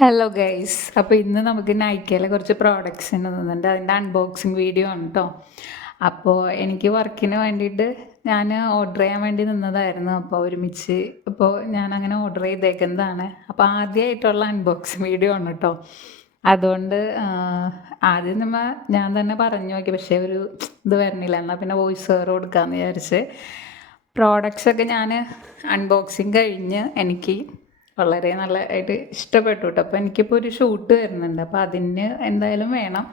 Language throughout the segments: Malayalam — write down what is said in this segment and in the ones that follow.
ഹലോ ഗൈസ്, അപ്പോൾ ഇന്ന് നമുക്ക് നൈക്കയിലെ കുറച്ച് പ്രോഡക്റ്റ്സ് തന്നിട്ടുണ്ട്. അതിൻ്റെ അൺബോക്സിങ് വീഡിയോ ആണ് കേട്ടോ. അപ്പോൾ എനിക്ക് വർക്കിന് വേണ്ടിയിട്ട് ഞാൻ ഓർഡർ ചെയ്യാൻ വേണ്ടി നിന്നതായിരുന്നു. അപ്പോൾ ഒരുമിച്ച് ഇപ്പോൾ ഞാൻ അങ്ങനെ ഓർഡർ ചെയ്തേക്കുന്നതാണ്. അപ്പോൾ ആദ്യമായിട്ടുള്ള അൺബോക്സിങ് വീഡിയോ ആണ് കേട്ടോ. അതുകൊണ്ട് ആദ്യം ഞാൻ തന്നെ പറഞ്ഞു നോക്കി, പക്ഷേ ഒരു ഇത് വരണില്ല. എന്നാൽ പിന്നെ വോയിസ് ഓവർ കൊടുക്കാമെന്ന് വിചാരിച്ച് പ്രോഡക്റ്റ്സൊക്കെ ഞാൻ അൺബോക്സിങ് കഴിഞ്ഞ് എനിക്ക് വളരെ നല്ലതായിട്ട് ഇഷ്ടപ്പെട്ടു കേട്ടോ. അപ്പോൾ എനിക്കിപ്പോൾ ഒരു ഷൂട്ട് വരുന്നുണ്ട്, അപ്പോൾ അതിന് എന്തായാലും വേണം.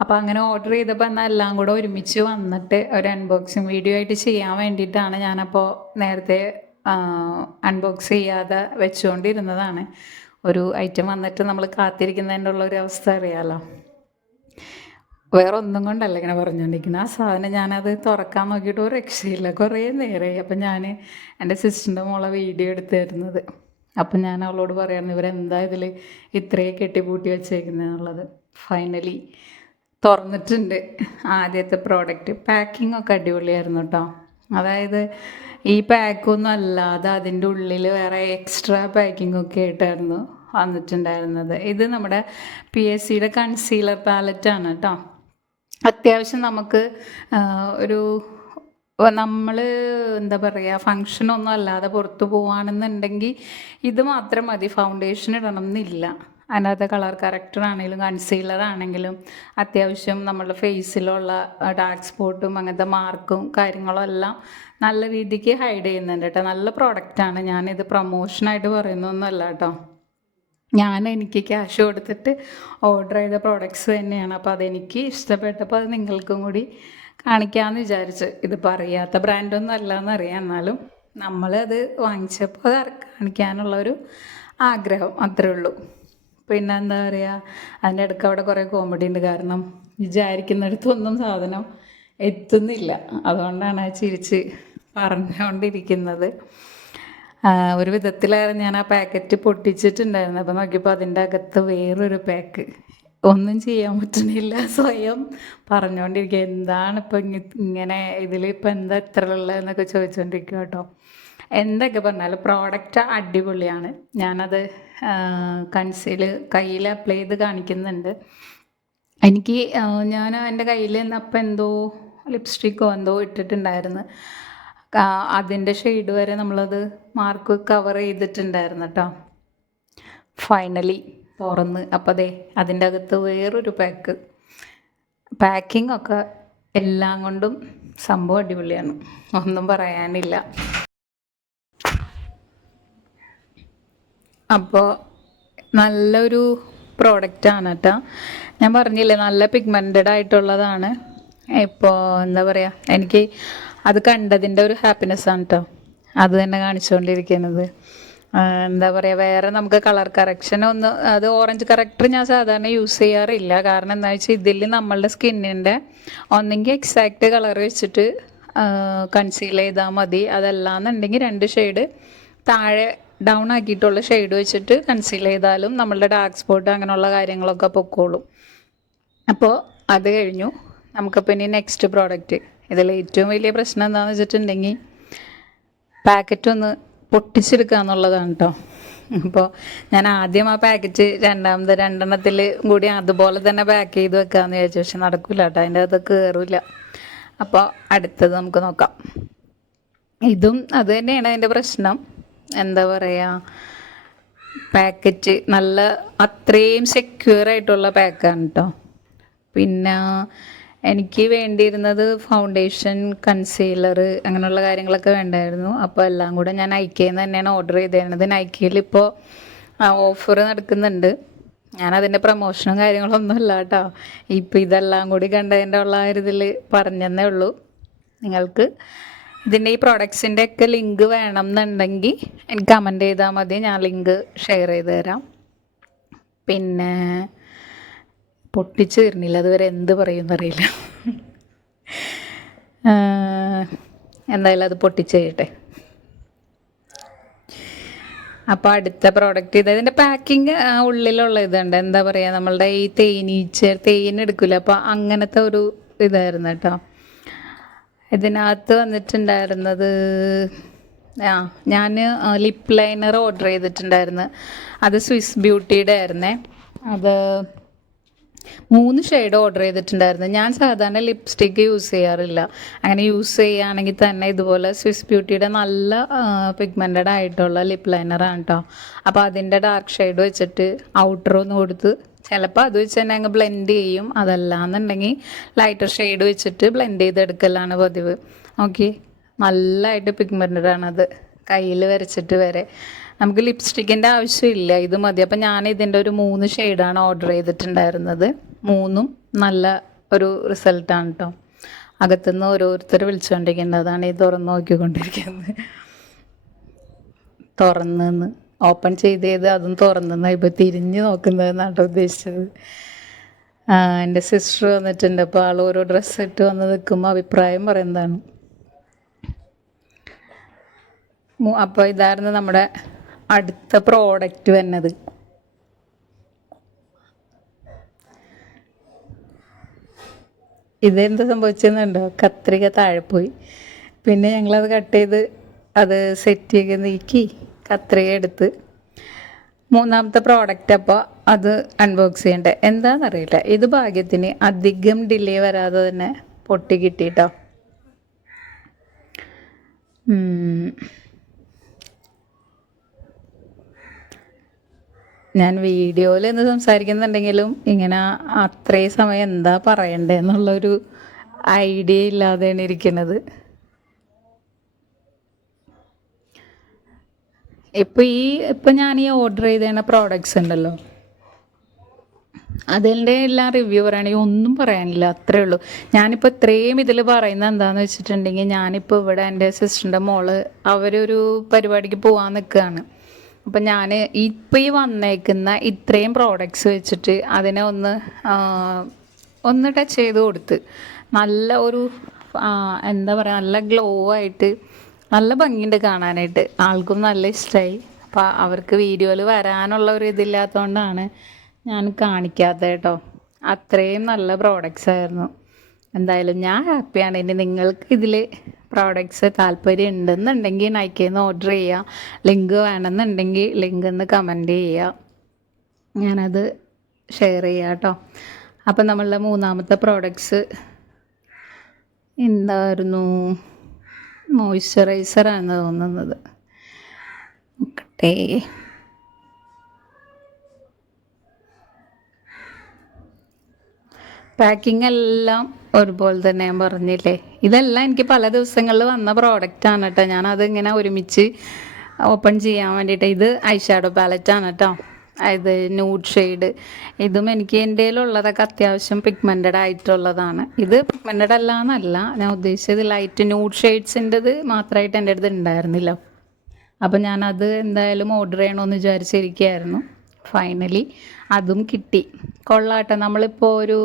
അപ്പോൾ അങ്ങനെ ഓർഡർ ചെയ്തപ്പോൾ എന്നാൽ എല്ലാം കൂടെ ഒരുമിച്ച് വന്നിട്ട് ഒരു അൺബോക്സിങ് വീഡിയോ ആയിട്ട് ചെയ്യാൻ വേണ്ടിയിട്ടാണ് ഞാനപ്പോൾ നേരത്തെ അൺബോക്സ് ചെയ്യാതെ വെച്ചുകൊണ്ടിരുന്നതാണ്. ഒരു ഐറ്റം വന്നിട്ട് നമ്മൾ കാത്തിരിക്കുന്നതിൻ്റെ ഉള്ളൊരു അവസ്ഥ അറിയാമല്ലോ. വേറെ ഒന്നും കൊണ്ടല്ല ഇങ്ങനെ പറഞ്ഞുകൊണ്ടിരിക്കുന്നത്. ആ സാധനം ഞാനത് തുറക്കാൻ നോക്കിയിട്ട് ഒരു രക്ഷയില്ല, കുറേ നേരമായി. അപ്പം ഞാൻ എൻ്റെ സിസ്റ്ററിൻ്റെ മോളെ വീഡിയോ എടുത്ത് തരുന്നത്. അപ്പം ഞാൻ അവളോട് പറയായിരുന്നു, ഇവരെന്താ ഇതിൽ ഇത്രയും കെട്ടിപ്പൂട്ടി വെച്ചേക്കുന്നതെന്നുള്ളത്. ഫൈനലി തുറന്നിട്ടുണ്ട് ആദ്യത്തെ പ്രോഡക്റ്റ്. പാക്കിംഗ് ഒക്കെ അടിപൊളിയായിരുന്നു കേട്ടോ. അതായത് ഈ പാക്കൊന്നും അല്ലാതെ അതിൻ്റെ ഉള്ളിൽ വേറെ എക്സ്ട്രാ പാക്കിംഗ് ഒക്കെ ആയിട്ടായിരുന്നു വന്നിട്ടുണ്ടായിരുന്നത്. ഇത് നമ്മുടെ PSCയുടെ കൺസീലർ പാലറ്റാണ് കേട്ടോ. അത്യാവശ്യം നമുക്ക് ഒരു നമ്മൾ എന്താ പറയുക, ഫങ്ഷനൊന്നും അല്ലാതെ പുറത്ത് പോവുകയാണെന്നുണ്ടെങ്കിൽ ഇത് മാത്രം മതി. ഫൗണ്ടേഷൻ ഇടണം എന്നില്ല. അതിനകത്ത് കളർ കറക്റ്റർ ആണെങ്കിലും കൺസീലർ ആണെങ്കിലും അത്യാവശ്യം നമ്മളുടെ ഫേസിലുള്ള ഡാർക്ക് സ്പോട്ടും അങ്ങനത്തെ മാർക്കും കാര്യങ്ങളും എല്ലാം നല്ല രീതിക്ക് ഹൈഡ് ചെയ്യുന്നുണ്ട് കേട്ടോ. നല്ല പ്രോഡക്റ്റാണ്. ഞാനിത് പ്രൊമോഷനായിട്ട് പറയുന്നൊന്നുമല്ല കേട്ടോ. എനിക്ക് ക്യാഷ് കൊടുത്തിട്ട് ഓർഡർ ചെയ്ത പ്രോഡക്റ്റ്സ് തന്നെയാണ്. അപ്പോൾ അതെനിക്ക് ഇഷ്ടപ്പെട്ടപ്പോൾ അത് നിങ്ങൾക്കും കൂടി കാണിക്കാമെന്ന് വിചാരിച്ചു. ഇതിപ്പോൾ അറിയാത്ത ബ്രാൻഡൊന്നും അല്ല എന്നറിയാം, എന്നാലും നമ്മളത് വാങ്ങിച്ചപ്പോൾ അത് കാണിക്കാനുള്ളൊരു ആഗ്രഹം അത്രേ ഉള്ളൂ. പിന്നെ എന്താ പറയുക, അതിൻ്റെ ഇടയ്ക്ക് അവിടെ കുറേ കോമഡി ഉണ്ട്. കാരണം വിചാരിക്കുന്നിടത്തൊന്നും സാധനം എത്തുന്നില്ല. അതുകൊണ്ടാണ് ചിരിച്ച് പറഞ്ഞുകൊണ്ടിരിക്കുന്നത്. ഒരു വിധത്തിലായിരുന്നു ഞാൻ ആ പാക്കറ്റ് പൊട്ടിച്ചിട്ടുണ്ടായിരുന്നു. അപ്പോൾ നോക്കിയപ്പോൾ അതിൻ്റെ അകത്ത് വേറൊരു പാക്ക്. ഒന്നും ചെയ്യാൻ പറ്റുന്നില്ല, സ്വയം പറഞ്ഞുകൊണ്ടിരിക്കുക. എന്താണ് ഇപ്പം ഇങ്ങനെ ഇതിലിപ്പോൾ എന്താ ഇത്ര ഉള്ളതെന്നൊക്കെ ചോദിച്ചുകൊണ്ടിരിക്കുക കേട്ടോ. എന്തൊക്കെ പറഞ്ഞാലും പ്രോഡക്റ്റ് അടിപൊളിയാണ്. ഞാനത് കയ്യിൽ അപ്ലൈ ചെയ്ത് കാണിക്കുന്നുണ്ട്. എനിക്ക് ഞാൻ എൻ്റെ കയ്യിൽ അപ്പം എന്തോ ലിപ്സ്റ്റിക്കോ എന്തോ ഇട്ടിട്ടുണ്ടായിരുന്നു. അതിൻ്റെ ഷെയ്ഡ് വരെ നമ്മളത് മാർക്ക് കവർ ചെയ്തിട്ടുണ്ടായിരുന്നു കേട്ടോ. ഫൈനലി തുറന്ന് അപ്പോൾ അതെ അതിൻ്റെ അകത്ത് വേറൊരു പാക്കിംഗ് ഒക്കെ എല്ലാം കൊണ്ടും സംഭവം അടിപൊളിയാണ്, ഒന്നും പറയാനില്ല. അപ്പോൾ നല്ലൊരു പ്രോഡക്റ്റാണ് കേട്ടോ. ഞാൻ പറഞ്ഞില്ലേ, നല്ല പിഗ്മെൻറ്റഡ് ആയിട്ടുള്ളതാണ്. ഇപ്പോൾ എന്താ പറയുക, എനിക്ക് അത് കണ്ടതിൻ്റെ ഒരു ഹാപ്പിനെസ്സാണ് കേട്ടോ അത് തന്നെ കാണിച്ചുകൊണ്ടിരിക്കുന്നത്. എന്താ പറയുക, വേറെ നമുക്ക് കളർ കറക്ഷനൊന്നും, അത് ഓറഞ്ച് കറക്റ്റർ ഞാൻ സാധാരണ യൂസ് ചെയ്യാറില്ല. കാരണം എന്താ വെച്ചാൽ ഇതിൽ നമ്മളുടെ സ്കിന്നിൻ്റെ ഒന്നെങ്കിൽ എക്സാക്റ്റ് കളർ വെച്ചിട്ട് കൺസീൽ ചെയ്താൽ മതി. അതല്ലാന്നുണ്ടെങ്കിൽ 2 ഷെയ്ഡ് താഴെ ഡൗൺ ആക്കിയിട്ടുള്ള ഷെയ്ഡ് വെച്ചിട്ട് കൺസീൽ ചെയ്താലും നമ്മളുടെ ഡാർക്ക് സ്പോട്ട് അങ്ങനെയുള്ള കാര്യങ്ങളൊക്കെ പൊക്കോളും. അപ്പോൾ അത് കഴിഞ്ഞു. നമുക്കപ്പോൾ ഇനി നെക്സ്റ്റ് പ്രോഡക്റ്റ്. ഇതിൽ ഏറ്റവും വലിയ പ്രശ്നം എന്താണെന്ന് വെച്ചിട്ടുണ്ടെങ്കിൽ പാക്കറ്റ് ഒന്ന് പൊട്ടിച്ചെടുക്കുക എന്നുള്ളതാണ് കേട്ടോ. അപ്പോൾ ഞാൻ ആദ്യം ആ പാക്കറ്റ് രണ്ടെണ്ണത്തിൽ കൂടി അതുപോലെ തന്നെ പാക്ക് ചെയ്ത് വെക്കാമെന്ന് വിചാരിച്ചു. പക്ഷെ നടക്കില്ല കേട്ടോ, അതിൻ്റെ അകത്ത് കയറില്ല. അപ്പോൾ അടുത്തത് നമുക്ക് നോക്കാം. ഇതും അത് തന്നെയാണ് അതിൻ്റെ പ്രശ്നം. എന്താ പറയുക, പാക്കറ്റ് നല്ല അത്രയും സെക്യൂറായിട്ടുള്ള പാക്കാണ് കേട്ടോ. പിന്നെ എനിക്ക് വേണ്ടിയിരുന്നത് ഫൗണ്ടേഷൻ, കൺസീലർ അങ്ങനെയുള്ള കാര്യങ്ങളൊക്കെ വേണ്ടായിരുന്നു. അപ്പോൾ എല്ലാം കൂടെ ഞാൻ നൈക്കയിൽ നിന്ന് തന്നെയാണ് ഓർഡർ ചെയ്തിരുന്നത്. നൈക്കയിൽ ഇപ്പോൾ ഓഫർ നടക്കുന്നുണ്ട്. ഞാനതിൻ്റെ പ്രൊമോഷനും കാര്യങ്ങളൊന്നും ഇല്ല കേട്ടോ. ഇപ്പോൾ ഇതെല്ലാം കൂടി കണ്ടതിൻ്റെ ഉള്ള ഒരു ഇതിൽ പറഞ്ഞതേ ഉള്ളൂ. നിങ്ങൾക്ക് ഇതിൻ്റെ ഈ പ്രോഡക്ട്സിൻ്റെ ഒക്കെ ലിങ്ക് വേണം എന്നുണ്ടെങ്കിൽ എനിക്ക് കമൻറ്റ് ചെയ്താൽ മതി, ഞാൻ ലിങ്ക് ഷെയർ ചെയ്ത് തരാം. പിന്നെ പൊട്ടിച്ച് തരുന്നില്ല, അതുവരെ എന്ത് പറയുമെന്നറിയില്ല. എന്തായാലും അത് പൊട്ടിച്ച് കഴിയട്ടെ. അപ്പോൾ അടുത്ത പ്രോഡക്റ്റ് ഇതിൻ്റെ പാക്കിങ് ഉള്ളിലുള്ള ഇതുണ്ട്. എന്താ പറയുക, നമ്മളുടെ ഈ തേനെടുക്കില്ല, അപ്പോൾ അങ്ങനത്തെ ഒരു ഇതായിരുന്നു കേട്ടോ. ഇതിനകത്ത് വന്നിട്ടുണ്ടായിരുന്നത് ആ ഞാൻ ലിപ്പ് ലൈനർ ഓർഡർ ചെയ്തിട്ടുണ്ടായിരുന്നു. അത് സ്വിസ് ബ്യൂട്ടിയുടെ ആയിരുന്നേ. അത് 3 ഷെയ്ഡ് ഓർഡർ ചെയ്തിട്ടുണ്ടായിരുന്നു. ഞാൻ സാധാരണ ലിപ്സ്റ്റിക്ക് യൂസ് ചെയ്യാറില്ല. അങ്ങനെ യൂസ് ചെയ്യുകയാണെങ്കിൽ തന്നെ ഇതുപോലെ സ്വിസ് ബ്യൂട്ടിയുടെ നല്ല പിഗ്മെൻറ്റഡ് ആയിട്ടുള്ള ലിപ്പ് ലൈനറാണ് കേട്ടോ. അപ്പോൾ അതിൻ്റെ ഡാർക്ക് ഷെയ്ഡ് വെച്ചിട്ട് ഔട്ടർ ഒന്ന് കൊടുത്ത് ചിലപ്പോൾ അത് വെച്ച് തന്നെ അങ്ങ് ബ്ലെൻഡ് ചെയ്യും. അതല്ലാന്നുണ്ടെങ്കിൽ ലൈറ്റർ ഷെയ്ഡ് വെച്ചിട്ട് ബ്ലെൻഡ് ചെയ്തെടുക്കലാണ് പതിവ്. ഓക്കെ, നല്ലതായിട്ട് പിഗ്മെൻറ്റഡ് ആണത്, കയ്യിൽ വരച്ചിട്ട് വരെ. നമുക്ക് ലിപ്സ്റ്റിക്കിൻ്റെ ആവശ്യമില്ല, ഇത് മതി. അപ്പം ഞാൻ ഇതിൻ്റെ ഒരു 3 ഷെയ്ഡാണ് ഓർഡർ ചെയ്തിട്ടുണ്ടായിരുന്നത്. 3ഉം നല്ല ഒരു റിസൾട്ടാണ് കേട്ടോ. അകത്തുനിന്ന് ഓരോരുത്തർ വിളിച്ചുകൊണ്ടിരിക്കുന്നത്, അതാണ് ഈ തുറന്ന് നോക്കിക്കൊണ്ടിരിക്കുന്നത്. തുറന്നെന്ന് ഓപ്പൺ ചെയ്ത് അതും തുറന്നെന്ന് ഇപ്പോൾ തിരിഞ്ഞ് നോക്കുന്നതെന്നാണ് ഉദ്ദേശിച്ചത്. എൻ്റെ സിസ്റ്റർ വന്നിട്ടുണ്ട്. അപ്പോൾ ആൾ ഓരോ ഡ്രസ്സ് ഇട്ട് വന്ന് നിൽക്കുമ്പോൾ അഭിപ്രായം പറയുന്നതാണ്. അപ്പോൾ ഇതായിരുന്നു നമ്മുടെ അടുത്ത പ്രോഡക്റ്റ് വന്നത്. ഇതെന്താ സംഭവിച്ചെന്നുണ്ടോ, കത്രിക താഴെ പോയി. പിന്നെ ഞങ്ങളത് കട്ട് ചെയ്ത് അത് സെറ്റ് ചെയ്ത് നീക്കി കത്രിക എടുത്ത് 3ാമത്തെ പ്രോഡക്റ്റ്. അപ്പോൾ അത് അൺബോക്സ് ചെയ്യണ്ടേ, എന്താണെന്നറിയില്ല. ഇത് ഭാഗ്യത്തിന് അധികം ഡിലേ വരാതെ തന്നെ പൊട്ടി കിട്ടിട്ടോ. ഞാൻ വീഡിയോയിൽ എന്ന് സംസാരിക്കുന്നുണ്ടെങ്കിലും ഇങ്ങനെ അത്രയും സമയം എന്താ പറയണ്ടേ എന്നുള്ളൊരു ഐഡിയ ഇല്ലാതെയാണ് ഇരിക്കുന്നത്. ഇപ്പം ഞാൻ ഈ ഓർഡർ ചെയ്ത പ്രോഡക്റ്റ്സ് ഉണ്ടല്ലോ, അതിൻ്റെ എല്ലാം റിവ്യൂ പറയുകയാണെങ്കിൽ ഒന്നും പറയാനില്ല, അത്രേ ഉള്ളൂ. ഞാനിപ്പോൾ ഇത്രയും ഇതിൽ പറയുന്നത് എന്താണെന്ന് വെച്ചിട്ടുണ്ടെങ്കിൽ, ഞാനിപ്പോൾ ഇവിടെ എൻ്റെ സിസ്റ്ററിൻ്റെ മോള് അവരൊരു പരിപാടിക്ക് പോകാൻ നിൽക്കുകയാണ്. അപ്പം ഞാൻ ഇപ്പം ഈ വന്നേക്കുന്ന ഇത്രയും പ്രോഡക്റ്റ്സ് വെച്ചിട്ട് അതിനെ ഒന്ന് ടച്ച് ചെയ്ത് കൊടുത്ത് നല്ല ഒരു എന്താ പറയുക, നല്ല ഗ്ലോ ആയിട്ട് നല്ല ഭംഗിയുണ്ട് കാണാനായിട്ട്. ആൾക്കും നല്ല ഇഷ്ടമായി. അപ്പോൾ അവർക്ക് വീഡിയോയിൽ വരാനുള്ള ഒരു ഇതില്ലാത്തതുകൊണ്ടാണ് ഞാൻ കാണിക്കാത്തത് കേട്ടോ. അത്രയും നല്ല പ്രോഡക്റ്റ്സ് ആയിരുന്നു. എന്തായാലും ഞാൻ ഹാപ്പിയാണ്. ഇനി നിങ്ങൾക്ക് ഇതിൽ പ്രോഡക്റ്റ്സ് താല്പര്യം ഉണ്ടെന്നുണ്ടെങ്കിൽ നൈക്കയിൽ നിന്ന് ഓർഡർ ചെയ്യുക. ലിങ്ക് വേണമെന്നുണ്ടെങ്കിൽ ലിങ്ക് ഒന്ന് കമൻറ്റ് ചെയ്യുക, ഞാനത് ഷെയർ ചെയ്യാം കേട്ടോ. അപ്പം നമ്മളുടെ 3ാമത്തെ പ്രോഡക്റ്റ്സ് എന്തായിരുന്നു, മോയ്സ്ചറൈസറാണ് തോന്നുന്നത്. നോക്കട്ടെ, പാക്കിംഗ് എല്ലാം ഒരുപോലെ തന്നെ ഞാൻ പറഞ്ഞില്ലേ. ഇതെല്ലാം എനിക്ക് പല ദിവസങ്ങളിൽ വന്ന പ്രോഡക്റ്റാണ് കേട്ടോ. ഞാനത് ഇങ്ങനെ ഒരുമിച്ച് ഓപ്പൺ ചെയ്യാൻ വേണ്ടിയിട്ട്. ഇത് ഐഷാഡോ പാലറ്റാണ് കേട്ടോ. ഇത് ന്യൂഡ് ഷെയ്ഡ്. ഇതും എനിക്ക് എൻ്റെ കയ്യിലുള്ളതൊക്കെ അത്യാവശ്യം പിഗ്മെൻറ്റഡ് ആയിട്ടുള്ളതാണ്. ഇത് പിഗ്മെൻറ്റഡ് അല്ല എന്നല്ല ഞാൻ ഉദ്ദേശിച്ചത്, ലൈറ്റ് ന്യൂഡ് ഷെയ്ഡ്സിൻ്റെത് മാത്രമായിട്ട് എൻ്റെ അടുത്ത് ഉണ്ടായിരുന്നില്ല. അപ്പം ഞാനത് എന്തായാലും ഓർഡർ ചെയ്യണമെന്ന് വിചാരിച്ചിരിക്കുകയായിരുന്നു. ഫൈനലി അതും കിട്ടി. കൊള്ളാട്ടെ. നമ്മളിപ്പോൾ ഒരു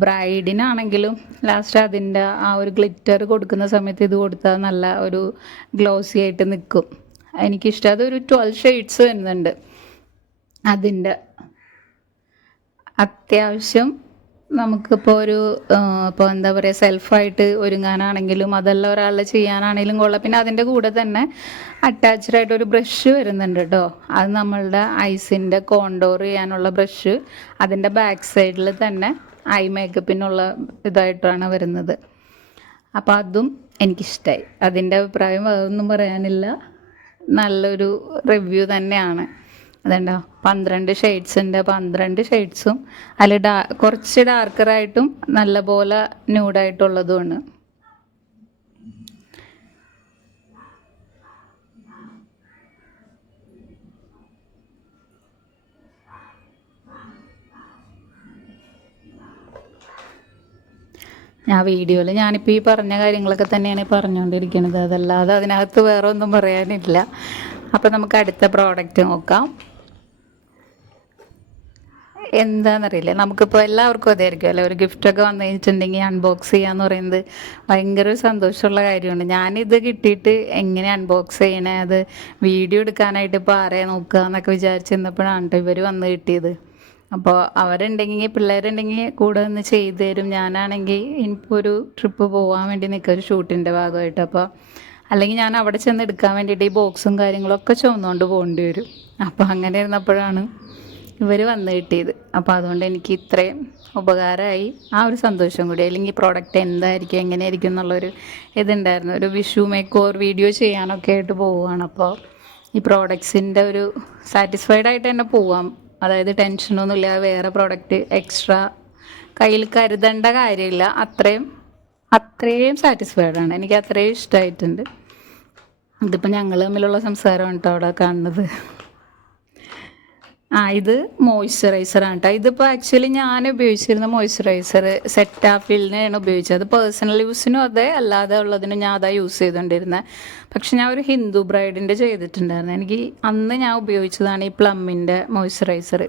ബ്രൈഡിനാണെങ്കിലും ലാസ്റ്റ് അതിൻ്റെ ആ ഒരു ഗ്ലിറ്റർ കൊടുക്കുന്ന സമയത്ത് ഇത് കൊടുത്താൽ നല്ല ഒരു ഗ്ലോസി ആയിട്ട് നിൽക്കും. എനിക്കിഷ്ടം. അതൊരു 12 ഷെയ്ഡ്സ് വരുന്നുണ്ട്. അതിൻ്റെ അത്യാവശ്യം നമുക്കിപ്പോൾ ഇപ്പോൾ എന്താ പറയുക, സെൽഫായിട്ട് ഒരുങ്ങാനാണെങ്കിലും അതെല്ലാം ഒരാൾ ചെയ്യാനാണെങ്കിലും കൊള്ളാം. പിന്നെ അതിൻ്റെ കൂടെ തന്നെ അറ്റാച്ച്ഡ് ആയിട്ട് ഒരു ബ്രഷ് വരുന്നുണ്ട് കേട്ടോ. അത് നമ്മളുടെ ഐസിൻ്റെ കോണ്ടോർ ചെയ്യാനുള്ള ബ്രഷ്. അതിൻ്റെ ബാക്ക് സൈഡിൽ തന്നെ ഐ മേക്കപ്പിനുള്ള ഇതായിട്ടാണ് വരുന്നത്. അപ്പോൾ അതും എനിക്കിഷ്ടമായി. അതിൻ്റെ അഭിപ്രായം അതൊന്നും പറയാനില്ല, നല്ലൊരു റിവ്യൂ തന്നെയാണ്. അതുണ്ടോ, 12 ഷെയ്ഡ്സ് ഉണ്ട്. 12 ഷെയ്ഡ്സും അതിൽ കുറച്ച് ഡാർക്കറായിട്ടും നല്ലപോലെ ന്യൂഡായിട്ടുള്ളതുമാണ്. ഞാൻ വീഡിയോയിൽ ഞാനിപ്പോൾ ഈ പറഞ്ഞ കാര്യങ്ങളൊക്കെ തന്നെയാണ് പറഞ്ഞുകൊണ്ടിരിക്കുന്നത്, അതല്ലാതെ അതിനകത്ത് വേറെ ഒന്നും പറയാനില്ല. അപ്പോൾ നമുക്ക് അടുത്ത പ്രോഡക്റ്റ് നോക്കാം. എന്താണെന്നറിയില്ല, നമുക്കിപ്പോൾ എല്ലാവർക്കും അതായിരിക്കും അല്ലേ, ഒരു ഗിഫ്റ്റൊക്കെ വന്നു കഴിഞ്ഞിട്ടുണ്ടെങ്കിൽ അൺബോക്സ് ചെയ്യാന്ന് പറയുന്നത് ഭയങ്കര ഒരു സന്തോഷമുള്ള കാര്യമാണ്. ഞാനിത് കിട്ടിയിട്ട് എങ്ങനെ അൺബോക്സ് ചെയ്യണേ, അത് വീഡിയോ എടുക്കാനായിട്ട് ഇപ്പോൾ ആരെ നോക്കുക എന്നൊക്കെ വിചാരിച്ചിരുന്നപ്പോഴാണ് കേട്ടോ ഇവർ വന്ന് കിട്ടിയത്. അപ്പോൾ അവരുണ്ടെങ്കിൽ, പിള്ളേരുണ്ടെങ്കിൽ കൂടെ ഒന്ന് ചെയ്തു തരും. ഞാനാണെങ്കിൽ ഇപ്പോൾ ഒരു ട്രിപ്പ് പോകാൻ വേണ്ടി നിൽക്കുക, ഒരു ഷൂട്ടിൻ്റെ ഭാഗമായിട്ട്. അപ്പോൾ അല്ലെങ്കിൽ ഞാൻ അവിടെ ചെന്ന് എടുക്കാൻ വേണ്ടിയിട്ട് ഈ ബോക്സും കാര്യങ്ങളൊക്കെ ചുമന്നുകൊണ്ട് പോകേണ്ടി വരും. അപ്പോൾ അങ്ങനെ ഇരുന്നപ്പോഴാണ് ഇവർ വന്ന് കിട്ടിയത്. അപ്പോൾ അതുകൊണ്ട് എനിക്ക് ഇത്രയും ഉപകാരമായി, ആ ഒരു സന്തോഷം കൂടി. അല്ലെങ്കിൽ പ്രോഡക്റ്റ് എന്തായിരിക്കും എങ്ങനെയായിരിക്കും എന്നുള്ളൊരു ഇതുണ്ടായിരുന്നു. ഒരു വിഷു മേക്ക് ഓവർ വീഡിയോ ചെയ്യാനൊക്കെ ആയിട്ട് പോവുകയാണ്. അപ്പോൾ ഈ പ്രോഡക്ട്സിൻ്റെ ഒരു സാറ്റിസ്ഫൈഡ് ആയിട്ട് തന്നെ പോവാം. അതായത് ടെൻഷനൊന്നുമില്ല, വേറെ പ്രോഡക്റ്റ് എക്സ്ട്രാ കയ്യിൽ കരുതേണ്ട കാര്യമില്ല. അത്രയും സാറ്റിസ്ഫൈഡ് ആണ്. എനിക്ക് അത്രയും ഇഷ്ടമായിട്ടുണ്ട്. ഇതിപ്പോൾ ഞങ്ങൾ തമ്മിലുള്ള സംസാരമാണ് കേട്ടോ അവിടെ കാണുന്നത്. ഇത് മോയ്സ്ചറൈസറാണ് കേട്ടോ. ഇതിപ്പോൾ ആക്ച്വലി ഞാൻ ഉപയോഗിച്ചിരുന്ന മോയ്സ്ചറൈസർ സെറ്റാഫിലിനെയാണ് ഉപയോഗിച്ചത്. അത് പേഴ്സണൽ യൂസിനും അതെ, അല്ലാതെ ഉള്ളതിനും ഞാൻ അതാ യൂസ് ചെയ്തുകൊണ്ടിരുന്നത്. പക്ഷെ ഞാൻ ഒരു ഹിന്ദു ബ്രൈഡിൻ്റെ ചെയ്തിട്ടുണ്ടായിരുന്നു. എനിക്ക് അന്ന് ഞാൻ ഉപയോഗിച്ചതാണ് ഈ പ്ലമ്മിൻ്റെ മോയ്സ്ചറൈസർ.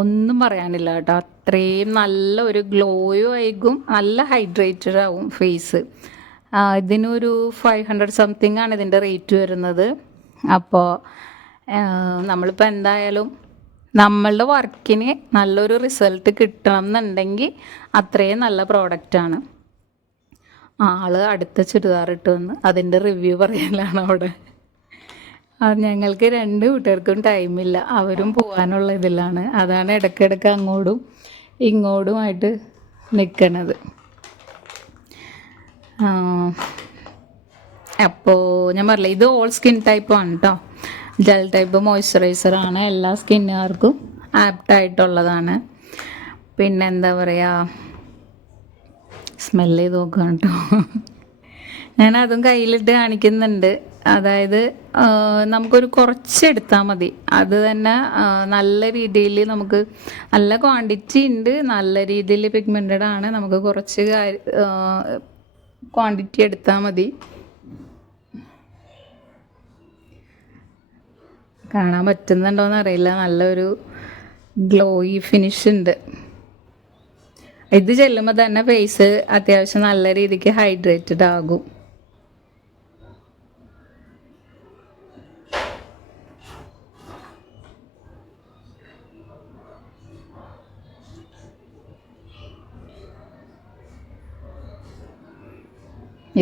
ഒന്നും പറയാനില്ല കേട്ടോ, അത്രയും നല്ല ഒരു ഗ്ലോയും ആയിരിക്കും, നല്ല ഹൈഡ്രേറ്റഡ് ആവും ഫേസ്. ഇതിനൊരു 500 സംതിങ് ആണ് ഇതിൻ്റെ റേറ്റ് വരുന്നത്. അപ്പോൾ നമ്മളിപ്പോൾ എന്തായാലും നമ്മളുടെ വർക്കിന് നല്ലൊരു റിസൾട്ട് കിട്ടണം എന്നുണ്ടെങ്കിൽ അത്രയും നല്ല പ്രോഡക്റ്റാണ്. ആൾ അടുത്ത ചുരിദാർ ഇട്ട് വന്ന് അതിൻ്റെ റിവ്യൂ പറയാനാണ് അവിടെ. ഞങ്ങൾക്ക് 2 കൂട്ടർക്കും ടൈമില്ല, അവരും പോകാനുള്ള ഇതിലാണ്. അതാണ് ഇടയ്ക്കിടയ്ക്ക് അങ്ങോട്ടും ഇങ്ങോട്ടുമായിട്ട് നിൽക്കണത്. അപ്പോൾ ഞാൻ പറഞ്ഞില്ല, ഇത് ഓൾ സ്കിൻ ടൈപ്പാണ് കേട്ടോ. ജെൽ ടൈപ്പ് മോയ്സ്ചറൈസറാണ്, എല്ലാ സ്കിന്നുകാർക്കും ആപ്റ്റായിട്ടുള്ളതാണ്. പിന്നെ എന്താ പറയുക, സ്മെല്ല് ചെയ്ത് നോക്കുക കേട്ടോ. ഞാൻ അതും കയ്യിലിട്ട് കാണിക്കുന്നുണ്ട്. അതായത് നമുക്കൊരു കുറച്ചെടുത്താൽ മതി, അത് തന്നെ നല്ല രീതിയിൽ നമുക്ക് നല്ല ക്വാണ്ടിറ്റി ഉണ്ട്, നല്ല രീതിയിൽ പിഗ്മെൻറ്റഡ് ആണ്. നമുക്ക് കുറച്ച് ക്വാണ്ടിറ്റി എടുത്താൽ മതി. കാണാൻ പറ്റുന്നുണ്ടോയെന്ന് അറിയില്ല, നല്ലൊരു ഗ്ലോയി ഫിനിഷ് ഉണ്ട്. ഇത് ചെല്ലുമ്പോൾ തന്നെ ഫേസ് അത്യാവശ്യം നല്ല രീതിക്ക് ഹൈഡ്രേറ്റഡ് ആകും.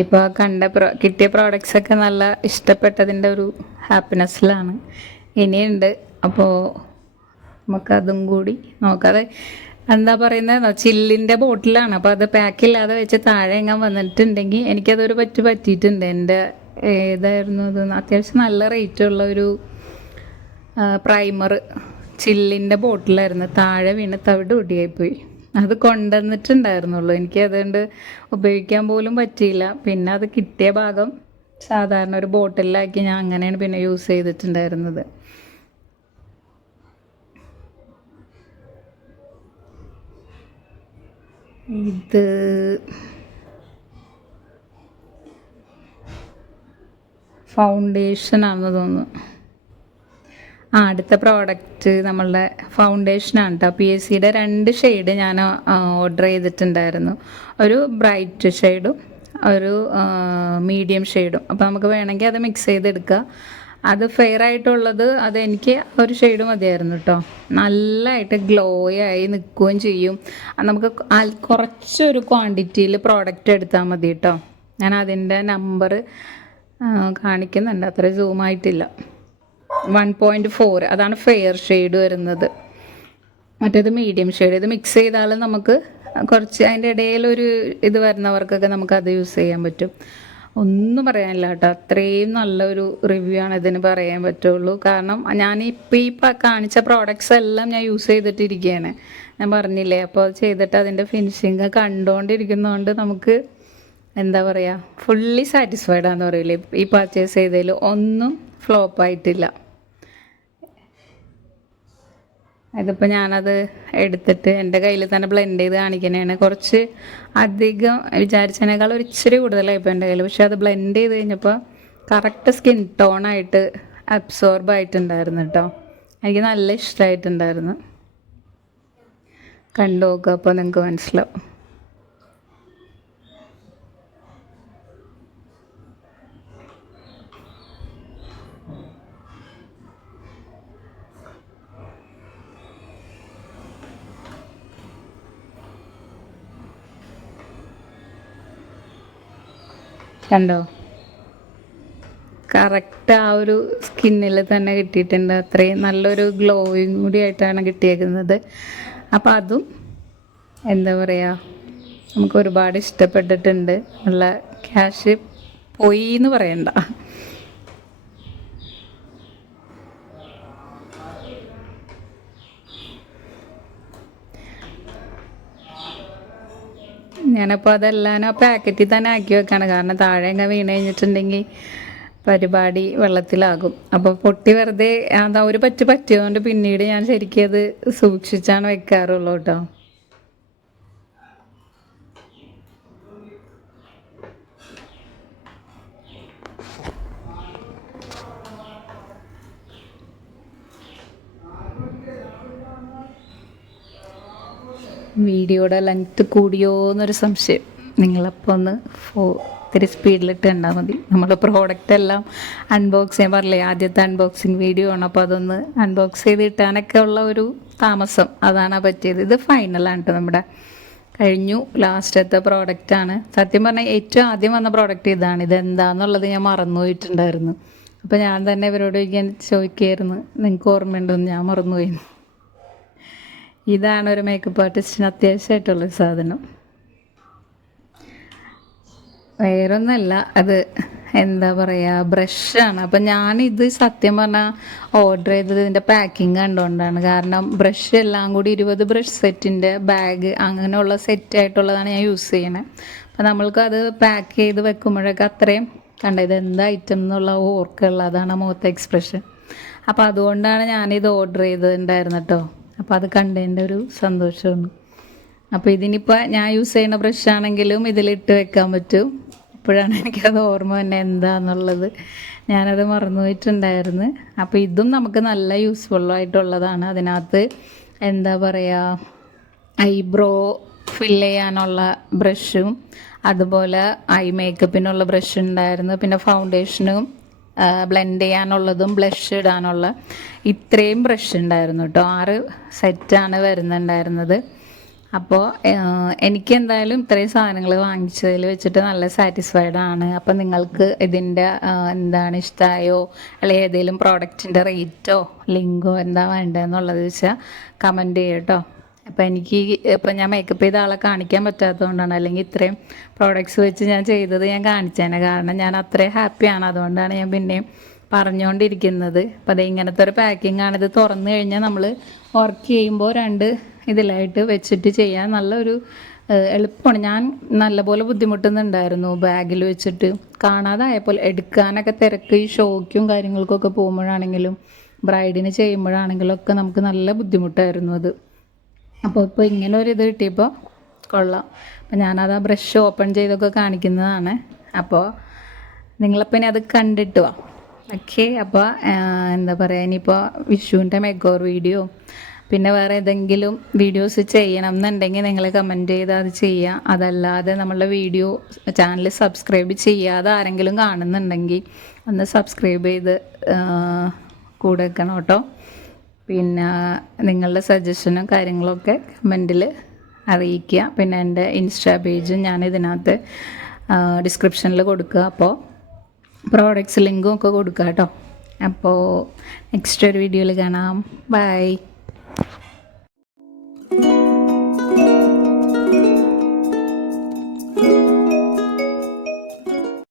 ഇപ്പോൾ കിട്ടിയ പ്രോഡക്റ്റ്സൊക്കെ നല്ല ഇഷ്ടപ്പെട്ടതിൻ്റെ ഒരു ഹാപ്പിനെസ്സിലാണ് ഇനിയുണ്ട്. അപ്പോൾ നമുക്കതും കൂടി നോക്കാതെ എന്താ പറയുന്നത്, ചില്ലിൻ്റെ ബോട്ടിലാണ്. അപ്പോൾ അത് പാക്കില്ലാതെ വെച്ച് താഴെ എങ്ങാൻ വന്നിട്ടുണ്ടെങ്കിൽ എനിക്കതൊരു പറ്റിയിട്ടുണ്ട്. എൻ്റെ ഏതായിരുന്നു അത്, അത്യാവശ്യം നല്ല റേറ്റുള്ള ഒരു പ്രൈമർ ചില്ലിൻ്റെ ബോട്ടിലായിരുന്നു. താഴെ വീണ് തവിട് പൊടിയായിപ്പോയി. അത് കൊണ്ടുവന്നിട്ടുണ്ടായിരുന്നുള്ളൂ, എനിക്ക് അതുകൊണ്ട് ഉപയോഗിക്കാൻ പോലും പറ്റിയില്ല. പിന്നെ അത് കിട്ടിയ ഭാഗം സാധാരണ ഒരു ബോട്ടിലാക്കി ഞാൻ അങ്ങനെയാണ് പിന്നെ യൂസ് ചെയ്തിട്ടുണ്ടായിരുന്നത്. ഇത് ഫൗണ്ടേഷനാണെന്ന് തോന്നുന്നു. അടുത്ത പ്രോഡക്റ്റ് നമ്മളുടെ ഫൗണ്ടേഷനാണ് കേട്ടോ. PSCയുടെ 2 ഷെയ്ഡ് ഞാൻ ഓർഡർ ചെയ്തിട്ടുണ്ടായിരുന്നു. ഒരു ബ്രൈറ്റ് ഷെയ്ഡും ഒരു മീഡിയം ഷെയ്ഡും. അപ്പോൾ നമുക്ക് വേണമെങ്കിൽ അത് മിക്സ് ചെയ്തെടുക്കുക. അത് ഫെയർ ആയിട്ടുള്ളത് അതെനിക്ക് ഒരു ഷെയ്ഡ് മതിയായിരുന്നു കേട്ടോ. നല്ലതായിട്ട് ഗ്ലോ ആയി നിൽക്കുകയും ചെയ്യും. നമുക്ക് കുറച്ചൊരു ക്വാണ്ടിറ്റിയിൽ പ്രോഡക്റ്റ് എടുത്താൽ മതി കേട്ടോ. ഞാൻ അതിൻ്റെ നമ്പർ കാണിക്കുന്നുണ്ട്, അത്ര സൂമായിട്ടില്ല. 1.4 അതാണ് ഫെയർ ഷെയ്ഡ് വരുന്നത്. മറ്റേത് മീഡിയം ഷെയ്ഡ്. ഇത് മിക്സ് ചെയ്താലും നമുക്ക് കുറച്ച് അതിൻ്റെ ഇടയിലൊരു ഇത് വരുന്നവർക്കൊക്കെ നമുക്കത് യൂസ് ചെയ്യാൻ പറ്റും. ഒന്നും പറയാനില്ല കേട്ടോ, അത്രയും നല്ലൊരു റിവ്യൂ ആണ് ഇതിന് പറയാൻ പറ്റുള്ളൂ. കാരണം ഞാനിപ്പോൾ ഈ കാണിച്ച പ്രോഡക്റ്റ്സ് എല്ലാം ഞാൻ യൂസ് ചെയ്തിട്ടിരിക്കുകയാണ്, ഞാൻ പറഞ്ഞില്ലേ. അപ്പോൾ അത് ചെയ്തിട്ട് അതിൻ്റെ ഫിനിഷിങ് കണ്ടുകൊണ്ടിരിക്കുന്നതുകൊണ്ട് നമുക്ക് എന്താ പറയുക, ഫുള്ളി സാറ്റിസ്ഫൈഡ് ആണെന്ന് പറയില്ലേ. ഈ പർച്ചേസ് ചെയ്തതിൽ ഒന്നും ഫ്ലോപ്പായിട്ടില്ല. ഇതിപ്പോൾ ഞാനത് എടുത്തിട്ട് എൻ്റെ കയ്യിൽ തന്നെ ബ്ലെൻഡ് ചെയ്ത് കാണിക്കുന്നതാണ്. കുറച്ച് അധികം വിചാരിച്ചതിനേക്കാൾ ഒരു ഇച്ചിരി കൂടുതലായിപ്പോൾ എൻ്റെ കയ്യിൽ. പക്ഷെ അത് ബ്ലെൻഡ് ചെയ്ത് കഴിഞ്ഞപ്പോൾ കറക്റ്റ് സ്കിൻ ടോണായിട്ട് അബ്സോർബ് ആയിട്ടുണ്ടായിരുന്നു കേട്ടോ. എനിക്ക് നല്ല ഇഷ്ടമായിട്ടുണ്ടായിരുന്നു. കണ്ടു നോക്കുക, അപ്പോൾ നിങ്ങൾക്ക് മനസ്സിലാവും. കണ്ടോ? കറക്റ്റ് ആ ഒരു സ്കിന്നിൽ തന്നെ കിട്ടിയിട്ടുണ്ട്. അത്രയും നല്ലൊരു ഗ്ലോയിങ് കൂടി ആയിട്ടാണ് കിട്ടിയേക്കുന്നത്. അപ്പോൾ അതും എന്താ പറയുക, നമുക്ക് ഒരുപാട് ഇഷ്ടപ്പെട്ടിട്ടുണ്ട്. നല്ല ക്യാഷ് പോയി എന്ന് പറയണ്ട. ഞാനപ്പോൾ അതെല്ലാം ആ പാക്കറ്റിൽ തന്നെ ആക്കി വെക്കാണ്. കാരണം താഴെ അങ്ങ് വീണ് കഴിഞ്ഞിട്ടുണ്ടെങ്കിൽ പരിപാടി വെള്ളത്തിലാകും. അപ്പോൾ പൊട്ടി വെറുതെ അതാ ഒരു പറ്റിയതുകൊണ്ട് പിന്നീട് ഞാൻ ശരിക്കും അത് സൂക്ഷിച്ചാണ് വെക്കാറുള്ളൂ കേട്ടോ. വീഡിയോയുടെ ലെങ്ത്ത് കൂടിയോ എന്നൊരു സംശയം. നിങ്ങളപ്പോൾ ഒന്ന് ഇത്തിരി സ്പീഡിലിട്ട് കണ്ടാൽ മതി. നമ്മൾ പ്രോഡക്റ്റ് എല്ലാം അൺബോക്സ് ചെയ്യാൻ പറഞ്ഞില്ലേ, ആദ്യത്തെ അൺബോക്സിങ് വീഡിയോ ആണ്. അപ്പോൾ അതൊന്ന് അൺബോക്സ് ചെയ്ത് ഇട്ടാനൊക്കെ ഉള്ള ഒരു താമസം അതാണ് പറ്റിയത്. ഇത് ഫൈനലാണ് കേട്ടോ, നമ്മുടെ കഴിഞ്ഞു. ലാസ്റ്റത്തെ പ്രോഡക്റ്റാണ്. സത്യം പറഞ്ഞാൽ ഏറ്റവും ആദ്യം വന്ന പ്രോഡക്റ്റ് ഇതാണ്. ഇതെന്താണെന്നുള്ളത് ഞാൻ മറന്നുപോയിട്ടുണ്ടായിരുന്നു. അപ്പോൾ ഞാൻ തന്നെ ഇവരോട് ചോദിക്കുകയായിരുന്നു, നിങ്ങൾക്ക് ഓർമ്മയുണ്ടോന്ന്. ഞാൻ മറന്നുപോയി. ഇതാണ് ഒരു മേക്കപ്പ് ആർട്ടിസ്റ്റിന് അത്യാവശ്യമായിട്ടുള്ളൊരു സാധനം. വേറൊന്നല്ല, അത് എന്താ പറയുക, ബ്രഷാണ്. അപ്പം ഞാനിത് സത്യം പറഞ്ഞാൽ ഓർഡർ ചെയ്തത് ഇതിൻ്റെ പാക്കിങ് കണ്ടുകൊണ്ടാണ്. കാരണം ബ്രഷ് എല്ലാം കൂടി 20 ബ്രഷ് സെറ്റിൻ്റെ ബാഗ് അങ്ങനെയുള്ള സെറ്റായിട്ടുള്ളതാണ് ഞാൻ യൂസ് ചെയ്യണത്. അപ്പം നമ്മൾക്കത് പാക്ക് ചെയ്ത് വെക്കുമ്പോഴൊക്കെ അത്രയും ഇത് എന്താ ഐറ്റം എന്നുള്ള ഓർക്കുള്ള അതാണ് മുഖത്തെ എക്സ്പ്രഷൻ. അപ്പോൾ അതുകൊണ്ടാണ് ഞാനിത് ഓർഡർ ചെയ്തിട്ടുണ്ടായിരുന്നു കേട്ടോ. അപ്പോൾ അത് കണ്ടതിൻ്റെ ഒരു സന്തോഷമാണ്. അപ്പോൾ ഇതിനിപ്പോൾ ഞാൻ യൂസ് ചെയ്യുന്ന ബ്രഷാണെങ്കിലും ഇതിലിട്ട് വെക്കാൻ പറ്റും. ഇപ്പോഴാണ് എനിക്കത് ഓർമ്മ തന്നെ എന്താണെന്നുള്ളത്. ഞാനത് മറന്നുപോയിട്ടുണ്ടായിരുന്നു. അപ്പോൾ ഇതും നമുക്ക് നല്ല യൂസ്ഫുള്ളായിട്ടുള്ളതാണ്. അതിനകത്ത് എന്താ പറയുക, ഐബ്രോ ഫില്ല് ചെയ്യാനുള്ള ബ്രഷും അതുപോലെ ഐ മേക്കപ്പിനുള്ള ബ്രഷ് ഉണ്ടായിരുന്നു. പിന്നെ ഫൗണ്ടേഷനും ബ്ലെൻഡ് ചെയ്യാനുള്ളതും ബ്ലഷ് ഇടാനുള്ള ഇത്രയും ബ്രഷ് ഉണ്ടായിരുന്നു കേട്ടോ. 6 സെറ്റാണ് വരുന്നുണ്ടായിരുന്നത്. അപ്പോൾ എനിക്ക് എന്തായാലും ഇത്രയും സാധനങ്ങൾ വാങ്ങിച്ചതിൽ വെച്ചിട്ട് നല്ല സാറ്റിസ്ഫൈഡ് ആണ്. അപ്പോൾ നിങ്ങൾക്ക് ഇതിൻ്റെ എന്താണ് ഇഷ്ടമായോ, അല്ലെങ്കിൽ ഏതെങ്കിലും പ്രോഡക്റ്റിൻ്റെ റേറ്റോ ലിങ്കോ എന്താ വേണ്ടതെന്നുള്ളത് വെച്ചാൽ കമൻറ്റ് ചെയ്യും കേട്ടോ. അപ്പോൾ എനിക്ക് ഇപ്പം ഞാൻ മേക്കപ്പ് ചെയ്ത ആളെ കാണിക്കാൻ പറ്റാത്തതുകൊണ്ടാണ്. അല്ലെങ്കിൽ ഇത്രയും പ്രോഡക്റ്റ്സ് വെച്ച് ഞാൻ ചെയ്തത് ഞാൻ കാണിച്ചേനെ. കാരണം ഞാൻ അത്രയും ഹാപ്പിയാണ്. അതുകൊണ്ടാണ് ഞാൻ പിന്നെയും പറഞ്ഞുകൊണ്ടിരിക്കുന്നത്. അപ്പോൾ അത് ഇങ്ങനത്തെ ഒരു പാക്കിംഗ് ആണ്. ഇത് തുറന്നു കഴിഞ്ഞാൽ നമ്മൾ വർക്ക് ചെയ്യുമ്പോൾ 2 ഇതിലായിട്ട് വെച്ചിട്ട് ചെയ്യാൻ നല്ലൊരു എളുപ്പമാണ്. ഞാൻ നല്ലപോലെ ബുദ്ധിമുട്ടുന്നുണ്ടായിരുന്നു ബാഗിൽ വെച്ചിട്ട്. കാണാതായപ്പോൾ എടുക്കാനൊക്കെ തിരക്ക്, ഈ ഷോയ്ക്കും കാര്യങ്ങൾക്കൊക്കെ പോകുമ്പോഴാണെങ്കിലും ബ്രൈഡിന് ചെയ്യുമ്പോഴാണെങ്കിലും ഒക്കെ നമുക്ക് നല്ല ബുദ്ധിമുട്ടായിരുന്നു അത്. അപ്പോൾ ഇപ്പോൾ ഇങ്ങനെ ഒരു ഇത് കിട്ടിയപ്പോൾ കൊള്ളാം. അപ്പോൾ ഞാനത് ആ ബ്രഷ് ഓപ്പൺ ചെയ്തൊക്കെ കാണിക്കുന്നതാണ്. അപ്പോൾ നിങ്ങളപ്പോൾ ഇനി അത് കണ്ടിട്ട് വാ. ഓക്കെ. അപ്പോൾ എന്താ പറയുക, ഇനിയിപ്പോൾ വിഷുവിൻ്റെ മെഗോർ വീഡിയോ പിന്നെ വേറെ ഏതെങ്കിലും വീഡിയോസ് ചെയ്യണം എന്നുണ്ടെങ്കിൽ നിങ്ങൾ കമൻറ്റ് ചെയ്ത് അത് ചെയ്യുക. അതല്ലാതെ നമ്മളുടെ വീഡിയോ ചാനൽ സബ്സ്ക്രൈബ് ചെയ്യാതെ ആരെങ്കിലും കാണുന്നുണ്ടെങ്കിൽ ഒന്ന് സബ്സ്ക്രൈബ് ചെയ്ത് കൂടെ വെക്കണം കേട്ടോ. പിന്നെ നിങ്ങളുടെ സജഷനും കാര്യങ്ങളൊക്കെ കമൻറ്റിൽ അറിയിക്കുക. പിന്നെ എൻ്റെ ഇൻസ്റ്റാ പേജും ഞാൻ ഇതിനകത്ത് ഡിസ്ക്രിപ്ഷനിൽ കൊടുക്കുക. അപ്പോൾ പ്രോഡക്റ്റ്സ് ലിങ്കും ഒക്കെ കൊടുക്കുക കേട്ടോ. അപ്പോൾ നെക്സ്റ്റ് ഒരു വീഡിയോയിൽ കാണാം. ബൈ.